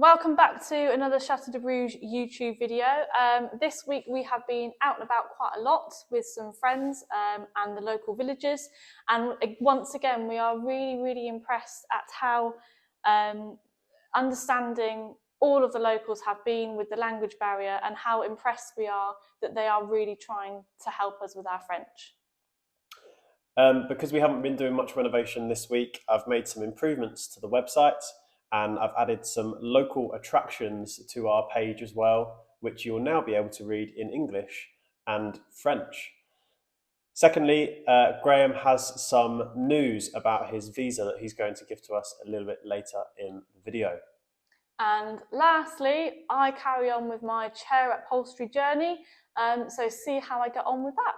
Welcome back to another Chateau de Bruges YouTube video. This week we have been out and about quite a lot with some friends and the local villagers, and once again we are really impressed at how understanding all of the locals have been with the language barrier, and how impressed we are that they are really trying to help us with our French. Because we haven't been doing much renovation this week, I've made some improvements to the website, and I've added some local attractions to our page as well, which you'll now be able to read in English and French. Secondly, Graham has some news about his visa that he's going to give to us a little bit later in the video. And lastly, I carry on with my chair upholstery journey, so see how I get on with that.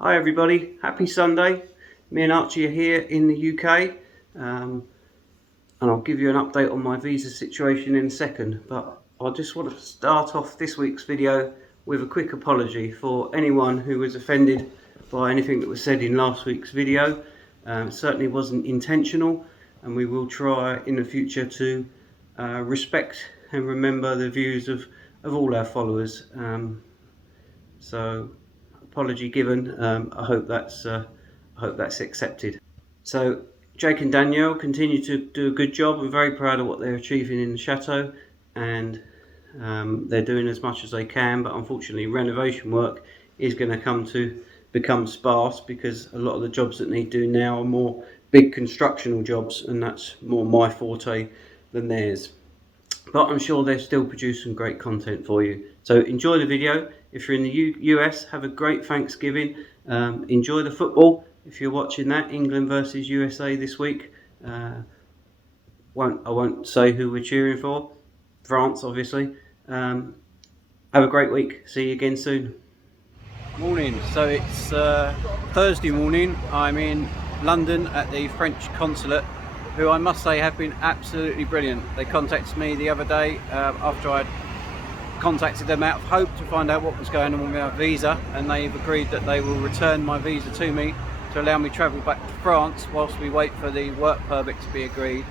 Hi everybody, happy Sunday. Me and Archie are here in the UK, and I'll give you an update on my visa situation in a second, but I just want to start off this week's video with a quick apology for anyone who was offended by anything that was said in last week's video. It certainly wasn't intentional, and we will try in the future to respect and remember the views of all our followers. So apology given. I hope that's accepted. So Jake and Danielle continue to do a good job. I'm very proud of what they're achieving in the chateau, and they're doing as much as they can, but unfortunately renovation work is going to become sparse, because a lot of the jobs that need doing now are more big constructional jobs, and that's more my forte than theirs. But I'm sure they'll still produce some great content for you. So enjoy the video. If you're in the US, have a great Thanksgiving. Enjoy the football if you're watching that, England versus USA this week. I won't say who we're cheering for. France, obviously. Have a great week. See you again soon. Morning. So it's Thursday morning. I'm in London at the French consulate, who I must say have been absolutely brilliant. They contacted me the other day after I'd contacted them out of hope to find out what was going on with my visa, and they've agreed that they will return my visa to me to allow me to travel back to France whilst we wait for the work permit to be agreed.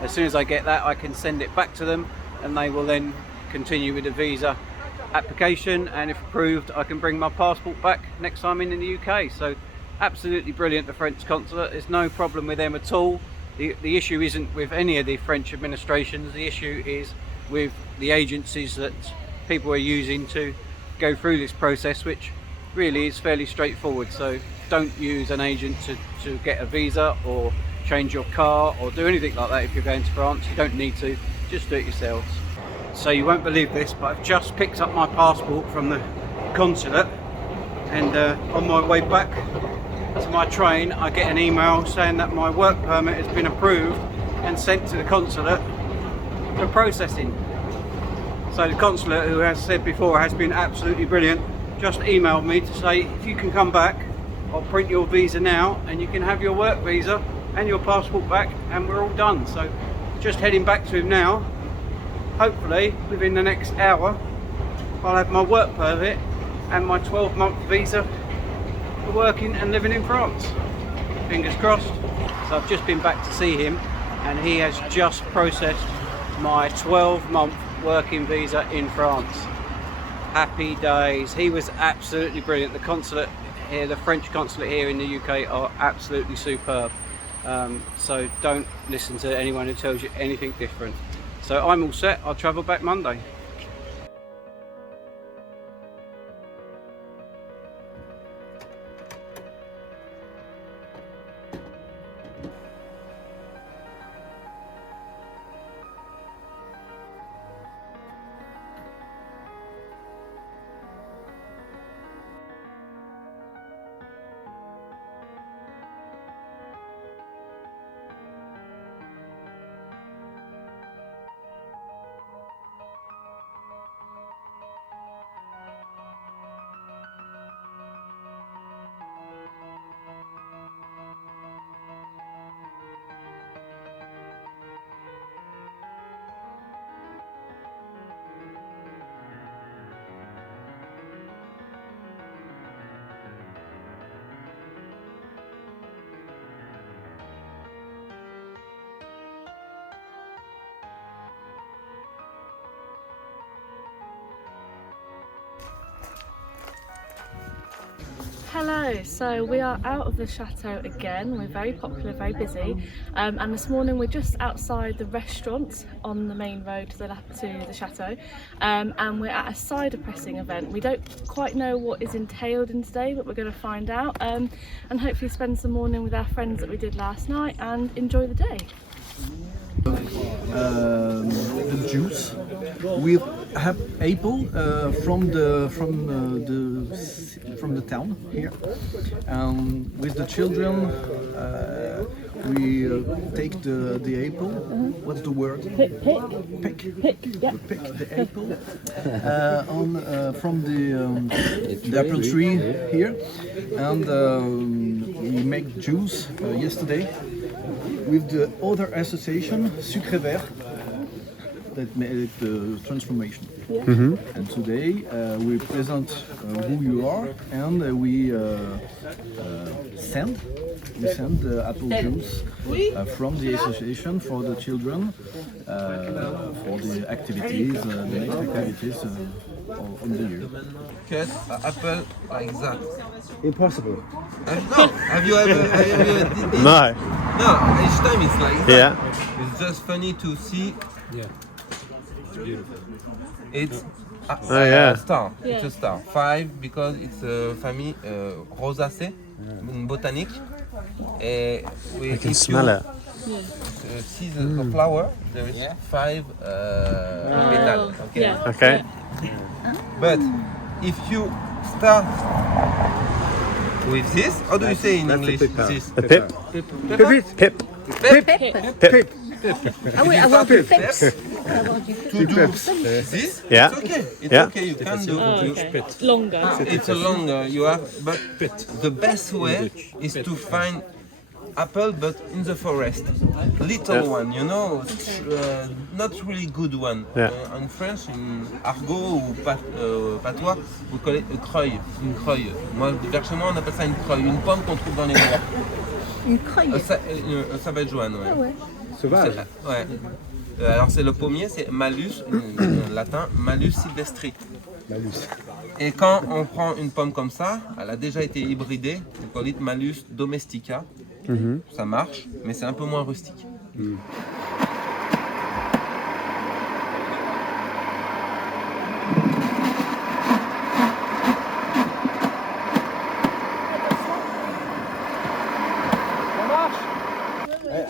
As soon as I get that, I can send it back to them, and they will then continue with the visa application, and if approved I can bring my passport back next time in the UK. So absolutely brilliant, the French consulate. There's no problem with them at all. The issue isn't with any of the French administrations. The issue is with the agencies that people are using to go through this process, which really is fairly straightforward. So don't use an agent to get a visa or change your car or do anything like that. If you're going to France, you don't need to, just do it yourselves. So you won't believe this, but I've just picked up my passport from the consulate, and on my way back to my train I get an email saying that my work permit has been approved and sent to the consulate for processing. So the consulate, who has said before has been absolutely brilliant, just emailed me to say, if you can come back, I'll print your visa now and you can have your work visa and your passport back, and we're all done. So just heading back to him now. Hopefully within the next hour I'll have my work permit and my 12-month visa for working and living in France. Fingers crossed. So I've just been back to see him, and he has just processed my 12-month working visa in France. Happy days. He was absolutely brilliant. The consulate here, the French consulate here in the UK, are absolutely superb. So don't listen to anyone who tells you anything different. So I'm all set. I'll travel back Monday. Hello, so we are out of the chateau again. We're very popular, very busy, and this morning we're just outside the restaurant on the main road to the chateau, and we're at a cider pressing event. We don't quite know what is entailed in today, but we're going to find out, and hopefully spend some morning with our friends that we did last night and enjoy the day. The juice. We have apple from the town here. With the children, we take the apple. What's the word? Pick. Yeah. We pick the apple from the apple tree here, and we make juice yesterday with the other association, Sucre Vert, that made the transformation. Yeah. And today we present who you are, and we send the apple juice from the association for the children for the activities, the next activities on the year. Cut apple like that. Impossible. No, have you ever did this? No. No, each time it's like that. Yeah. It's just funny to see. Yeah. It's beautiful. It's a yeah. star. Yeah. It's a star. 5 because it's a family Rosacea in botanic. I can smell it. See the flower. There is 5 petals. Okay. Yeah. Okay. But if you start with this, how do you say in English? This. A pip. Pip. Pip. Ah oui, avoir du peps. To do this, Yeah. it's okay. It's Yeah. okay. You can do. Oh, okay. Longer. It's a longer you have, but the best way is to find apple, but in the forest, little one, you know, not really good one. Yeah. In French, in argot ou patois, vous call it a creuil, une creuille. Moi, vers chez moi, on appelle ça une creuille, une pomme qu'on trouve dans les bois. Une creuille. Un savage one, ouais. Ah ouais. Sauvage. Ouais. Alors c'est le pommier, c'est Malus, latin, Malus silvestri. Malus. Et quand on prend une pomme comme ça, elle a déjà été hybridée, on call it Malus domestica. Ça marche, mais c'est un peu moins rustique.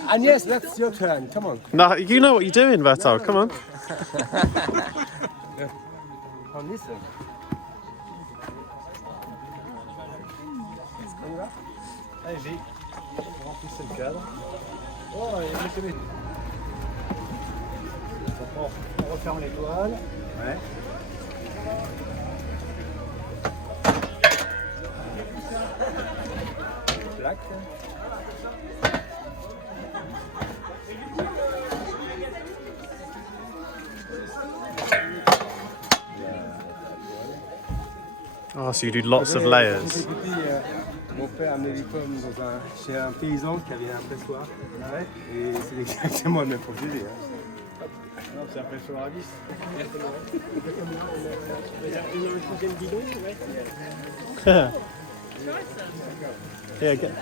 Agnès, that's your turn. Come on. No, you know what you're doing, Bertol. Come on. On this one. On y va? Allez, J. On remplit le cadre. Oh, il y a des communes. On referme l'étoile. Ouais. Plaque. Oh, so you do lots of layers. Mon père a amené les pommes chez un paysan qui avait un pressoir. Et c'est exactement le même procédé. Non, c'est un pressoir à vis. Yeah, good.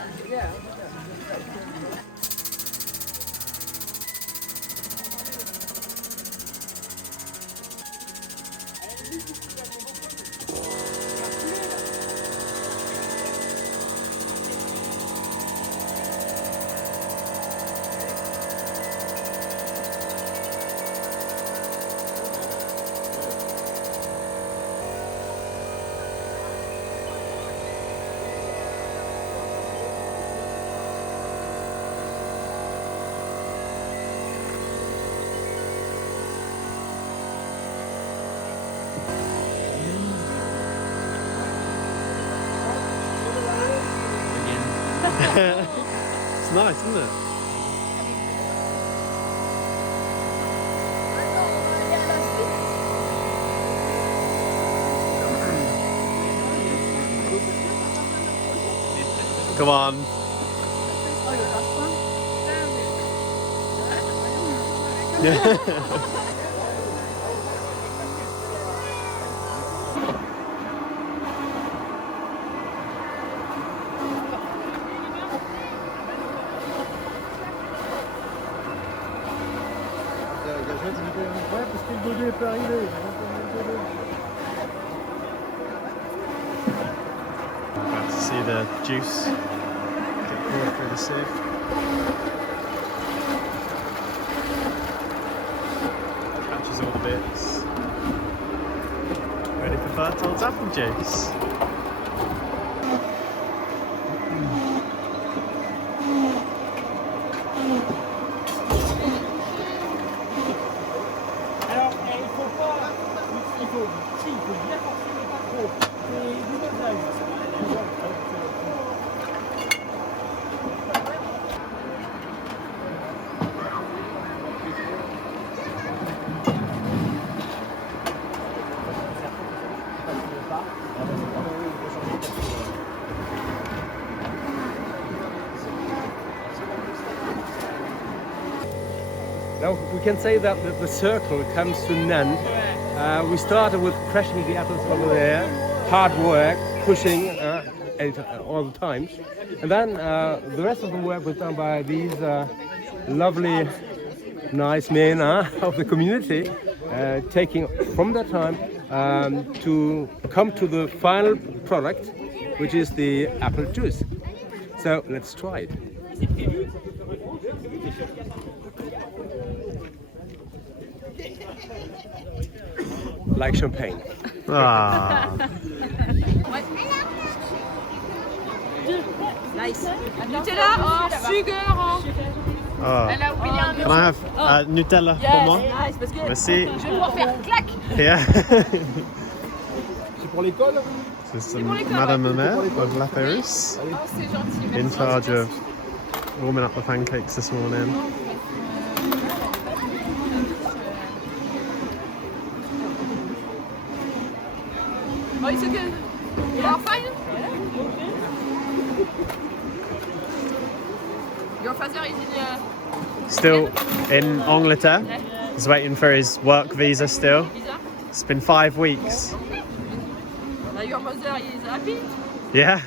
It's nice, isn't it? Come on. Ouais, parce que le godet peut arriver. About to see the juice get poured through the sieve. Catches all the bits. Ready for Bertolt's apple juice. Now we can say that the circle comes to an end. We started with crushing the apples over there, hard work, pushing all the time. And then the rest of the work was done by these lovely, nice men of the community, taking from that time to come to the final product, which is the apple juice. So let's try it. Like champagne. Ah. Nice. Nutella or sugar or... Oh. Can I have Nutella pour moi? Nice, parce que Merci. je vais pouvoir faire clac. Yeah. C'est pour l'école? This is Madame Mamère of La Pérouse, in charge of warming up the pancakes this morning. Oh, it's okay. You are fine? Your father is in Still in Angleterre. He's waiting for his work visa still. visa? It's been 5 weeks. Your mother is happy? Yeah.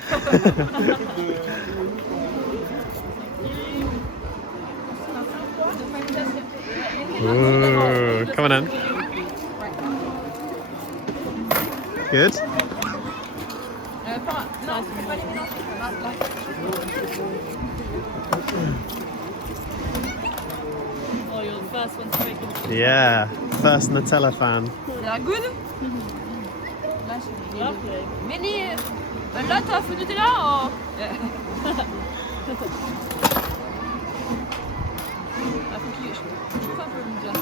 Ooh, come on in. Good. Oh, you're the first one to make it. Yeah, first Nutella fan. They are good? Lovely. Many, a lot of Nutella or? Yeah. Ah, faut qu'il chauffe un peu le Nutella.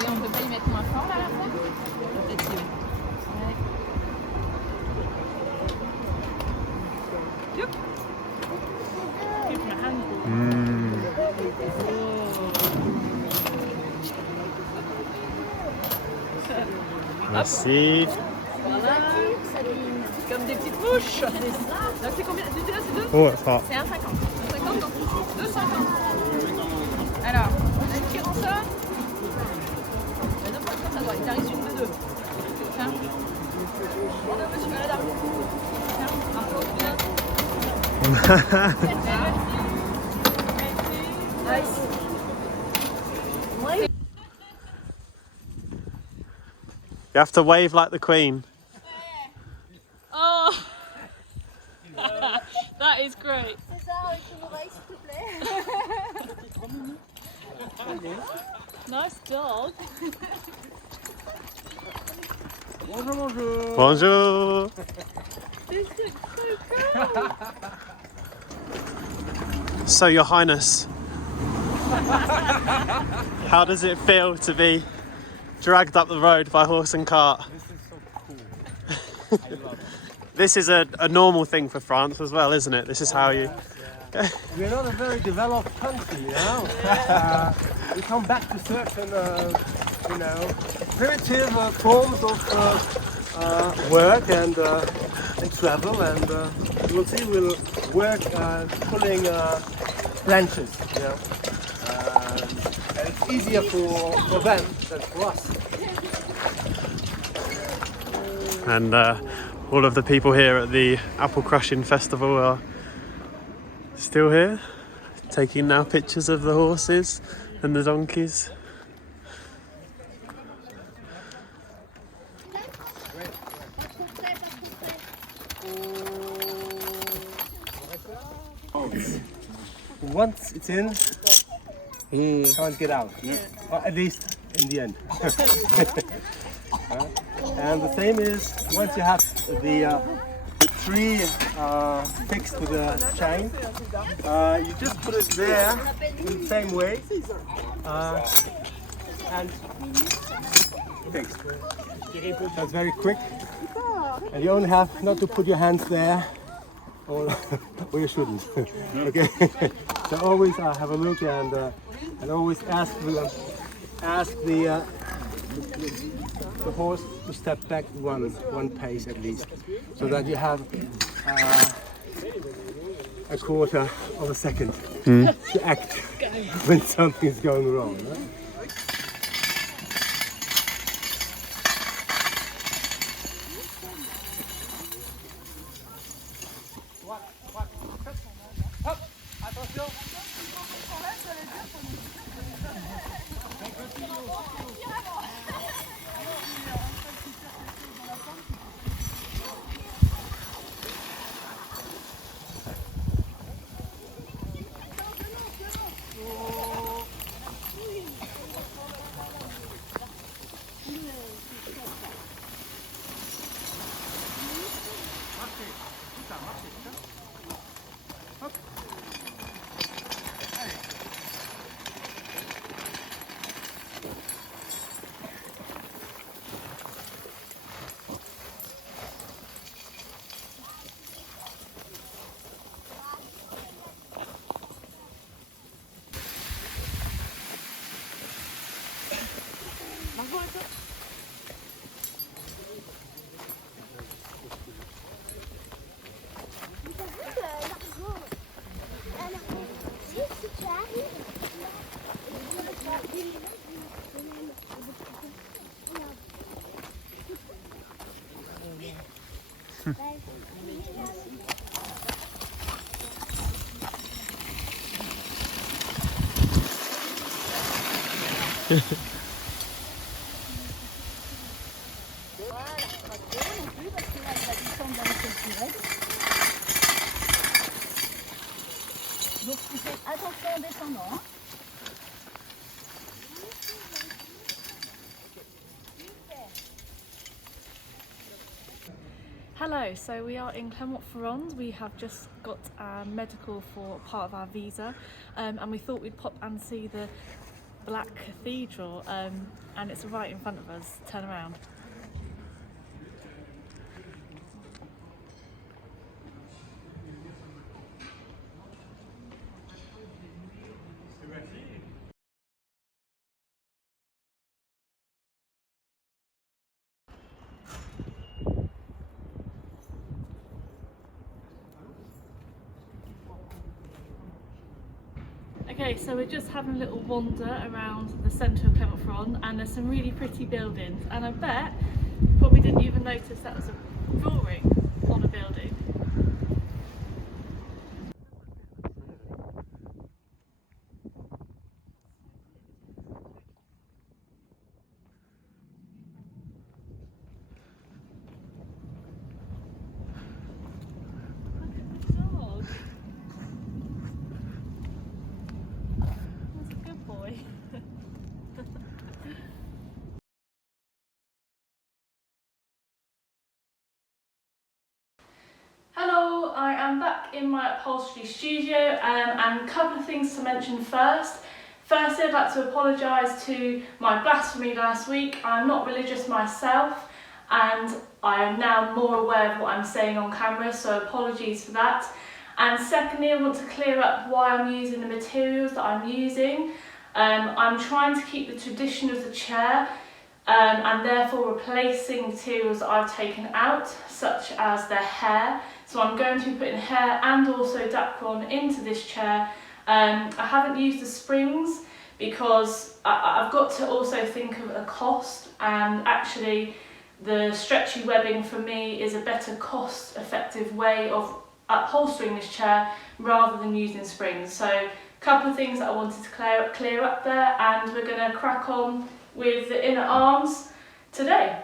Et on peut pas y mettre moins fort là à la fois? Peut-être si. Ouais. Yup. Give my hand. Merci. Voilà. comme des petites mouches. Donc c'est combien? Là c'est 2? Oh, it's hot. C'est 1,50. 1,50 donc 2,50. Alors, on a une qui rançonne. Non, pas ça doit. Il arrive sur une de 2. Tiens. On a monsieur là. Tiens, un peu bien. Nice. You have to wave like the Queen. Oh, that is great. César, tu m'oreilles, s'il te plaît. Nice dog. Bonjour, bonjour. Bonjour. This looks so cool. So, Your Highness, how does it feel to be dragged up the road by horse and cart? This is so cool. I love it. This is a normal thing for France as well, isn't it? This is how you... We're not a very developed country, you know. We come back to certain, you know, primitive forms of work and travel, and we'll see. We'll work pulling branches, you know. And it's easier for them than for us. And all of the people here at the apple crushing festival are still here, taking now pictures of the horses and the donkeys. Once it's in, can't get out. Or at least in the end. And the same is once you have the tree fixed with a chain, you just put it there in the same way and fixed. That's very quick, and you only have not to put your hands there, or you shouldn't. Okay, so always have a look and always ask the horse to step back one pace at least, so that you have a quarter of a second to act when something is going wrong. Huh? Donc tu fais attention en descendant. Hein. Hello, so we are in Clermont-Ferrand. We have just got our medical for part of our visa, and we thought we'd pop and see the Black Cathedral, and it's right in front of us. Turn around. Okay, so we're just having a little wander around the centre of Clermont-Ferrand, and there's some really pretty buildings, and I bet you probably didn't even notice that was a drawing on a building. Hello, I am back in my upholstery studio and a couple of things to mention first. Firstly, I'd like to apologise to my blasphemy last week. I'm not religious myself and I am now more aware of what I'm saying on camera, so apologies for that. And secondly, I want to clear up why I'm using the materials that I'm using. I'm trying to keep the tradition of the chair and therefore replacing materials that I've taken out, such as the hair. So I'm going to be putting hair and also Dacron into this chair. I haven't used the springs because I've got to also think of a cost, and actually the stretchy webbing for me is a better cost effective way of upholstering this chair rather than using springs. So a couple of things that I wanted to clear up there, and we're going to crack on with the inner arms today.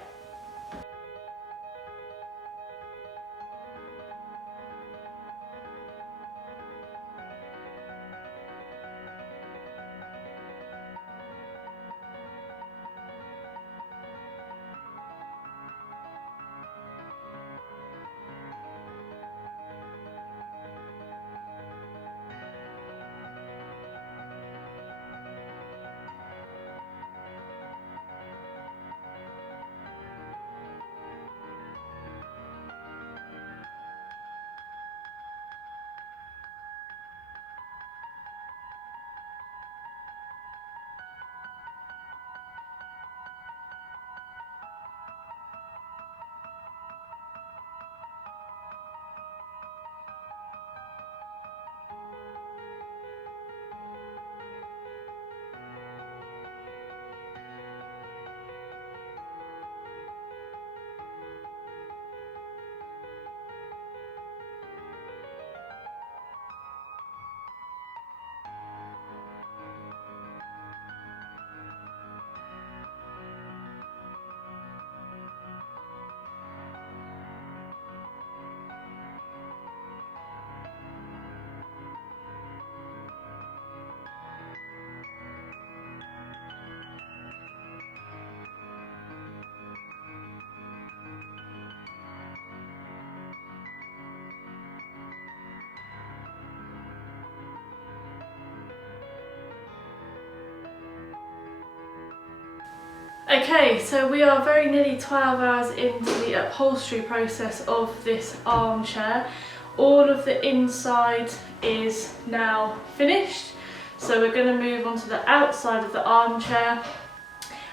Okay, so we are very nearly 12 hours into the upholstery process of this armchair. All of the inside is now finished, so we're going to move on to the outside of the armchair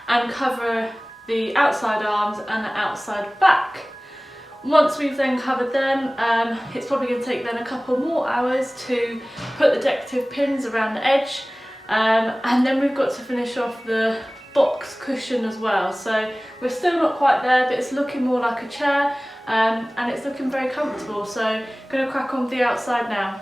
and cover the outside arms and the outside back. Once we've then covered them, it's probably going to take then a couple more hours to put the decorative pins around the edge, and then we've got to finish off the box cushion as well. So we're still not quite there, but it's looking more like a chair, and it's looking very comfortable. So I'm going to crack on with the outside now.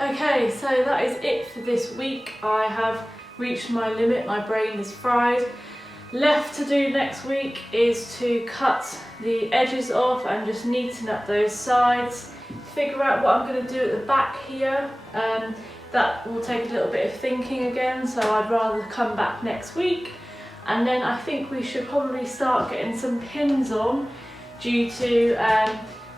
Okay, so that is it for this week. I have reached my limit, my brain is fried. Left to do next week is to cut the edges off and just neaten up those sides. Figure out what I'm going to do at the back here. That will take a little bit of thinking again, so I'd rather come back next week. And then I think we should probably start getting some pins on due to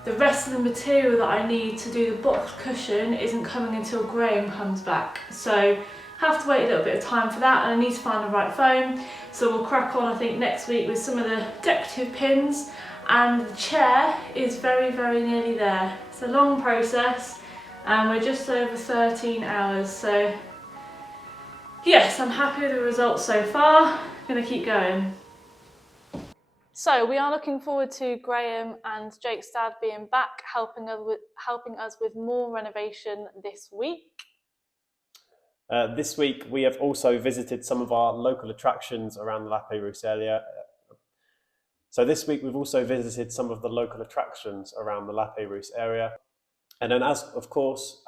the rest of the material that I need to do the box cushion isn't coming until Graham comes back. So have to wait a little bit of time for that, and I need to find the right foam. So we'll crack on, I think, next week with some of the decorative pins, and the chair is very, very nearly there. It's a long process and we're just over 13 hours. So yes, I'm happy with the results so far. I'm gonna keep going. So we are looking forward to Graham and Jake's dad being back, helping us with more renovation this week. This week we have also visited some of our local attractions around the La Pérouse area. So this week we've also visited some of the local attractions around the La Pérouse area. And then as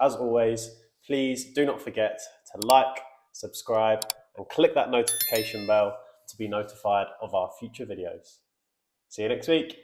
always, please do not forget to like, subscribe and click that notification bell to be notified of our future videos. See you next week.